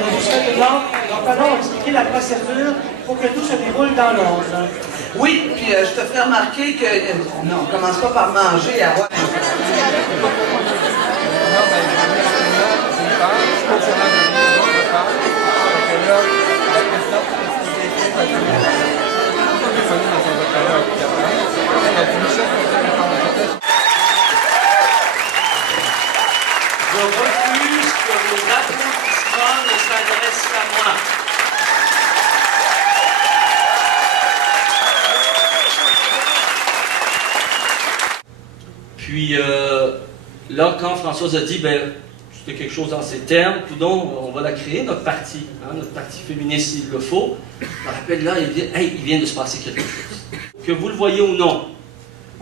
vous serez dedans. Donc maintenant, on va expliquer la procédure pour que tout se déroule dans l'ordre. Oui, puis je te ferai remarquer que non, on commence pas par manger à avoir. Je refuse que vos applaudissements ne s'adressent qu'à moi. Puis là, quand Françoise a dit, ben, c'était quelque chose dans ces termes, tout donc, on va la créer, notre parti féministe s'il le faut. Je me rappelle là, il vient de se passer quelque chose. Que vous le voyez ou non,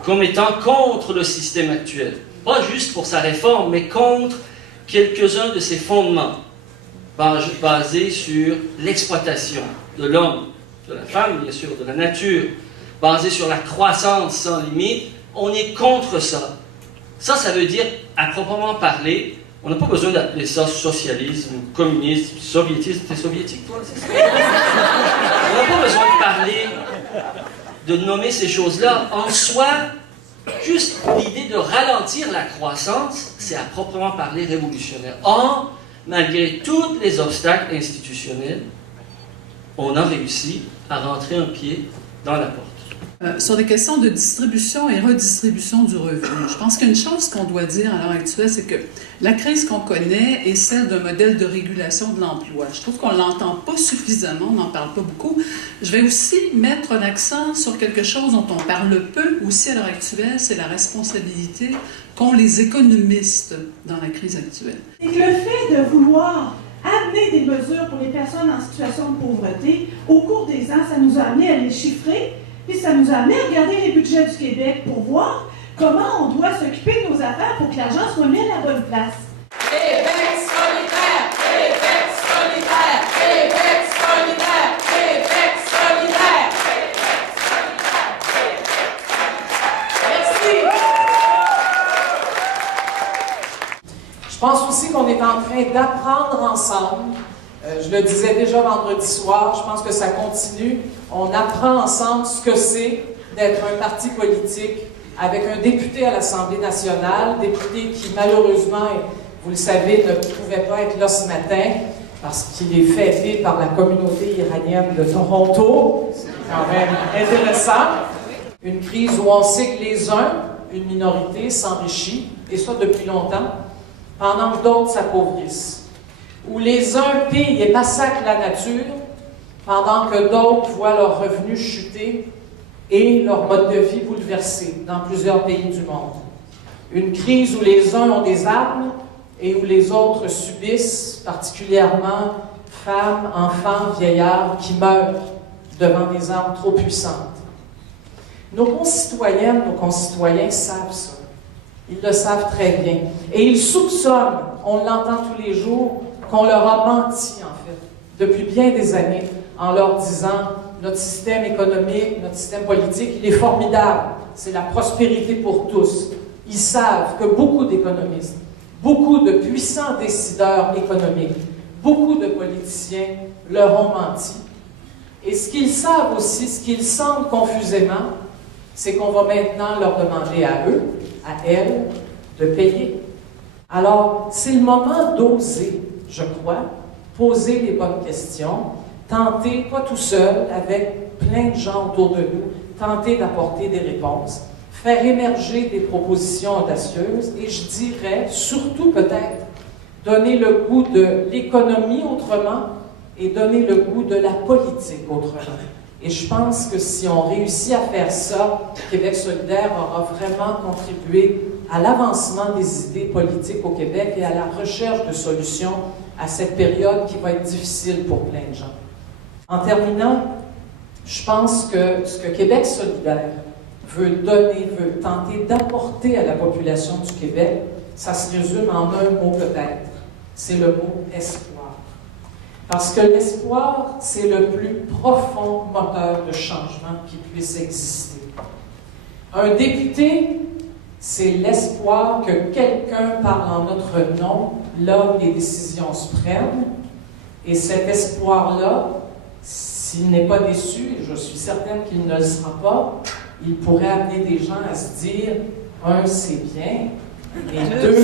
comme étant contre le système actuel. Pas juste pour sa réforme, mais contre quelques-uns de ses fondements, basés sur l'exploitation de l'homme, de la femme, bien sûr, de la nature, basés sur la croissance sans limite. On est contre ça. Ça veut dire, à proprement parler, on n'a pas besoin d'appeler ça socialisme, communisme, soviétisme. T'es soviétique, toi, c'est ça? On n'a pas besoin de parler, de nommer ces choses-là. En soi, juste l'idée de ralentir la croissance, c'est à proprement parler révolutionnaire. Or, malgré tous les obstacles institutionnels, on a réussi à rentrer un pied dans la porte. Sur des questions de distribution et redistribution du revenu, je pense qu'une chose qu'on doit dire à l'heure actuelle, c'est que la crise qu'on connaît est celle d'un modèle de régulation de l'emploi. Je trouve qu'on ne l'entend pas suffisamment, on n'en parle pas beaucoup. Je vais aussi mettre l'accent sur quelque chose dont on parle peu aussi à l'heure actuelle, c'est la responsabilité qu'ont les économistes dans la crise actuelle. C'est que le fait de vouloir amener des mesures pour les personnes en situation de pauvreté, au cours des ans, ça nous a amené à les chiffrer. Puis ça nous a amené à regarder les budgets du Québec pour voir comment on doit s'occuper de nos affaires pour que l'argent soit mis à la bonne place. Québec solidaire! Québec solidaire! Québec solidaire! Québec solidaire! Merci! Je pense aussi qu'on est en train d'apprendre ensemble. Je le disais déjà vendredi soir, je pense que ça continue. On apprend ensemble ce que c'est d'être un parti politique avec un député à l'Assemblée nationale, député qui malheureusement, vous le savez, ne pouvait pas être là ce matin parce qu'il est fêté par la communauté iranienne de Toronto. C'est quand même intéressant. Une crise où on sait que les uns, une minorité, s'enrichit, et ça depuis longtemps, pendant que d'autres s'appauvrissent. Où les uns pillent et massacrent la nature, pendant que d'autres voient leurs revenus chuter et leur mode de vie bouleversé dans plusieurs pays du monde. Une crise où les uns ont des armes et où les autres subissent, particulièrement femmes, enfants, vieillards, qui meurent devant des armes trop puissantes. Nos concitoyennes, nos concitoyens savent ça. Ils le savent très bien. Et ils soupçonnent, on l'entend tous les jours, qu'on leur a menti, en fait, depuis bien des années, en leur disant « notre système économique, notre système politique, il est formidable, c'est la prospérité pour tous ». Ils savent que beaucoup d'économistes, beaucoup de puissants décideurs économiques, beaucoup de politiciens leur ont menti. Et ce qu'ils savent aussi, ce qu'ils sentent confusément, c'est qu'on va maintenant leur demander à eux, à elles, de payer. Alors, c'est le moment d'oser, je crois, poser les bonnes questions, tenter, pas tout seul, avec plein de gens autour de nous, tenter d'apporter des réponses, faire émerger des propositions audacieuses et je dirais, surtout peut-être, donner le goût de l'économie autrement et donner le goût de la politique autrement. Et je pense que si on réussit à faire ça, Québec solidaire aura vraiment contribué à l'avancement des idées politiques au Québec et à la recherche de solutions à cette période qui va être difficile pour plein de gens. En terminant, je pense que ce que Québec solidaire veut donner, veut tenter d'apporter à la population du Québec, ça se résume en un mot peut-être, c'est le mot espoir. Parce que l'espoir, c'est le plus profond moteur de changement qui puisse exister. Un député, c'est l'espoir que quelqu'un parle en notre nom, là où les décisions se prennent, Et cet espoir-là, s'il n'est pas déçu, et je suis certaine qu'il ne le sera pas, il pourrait amener des gens à se dire, un, c'est bien, et deux,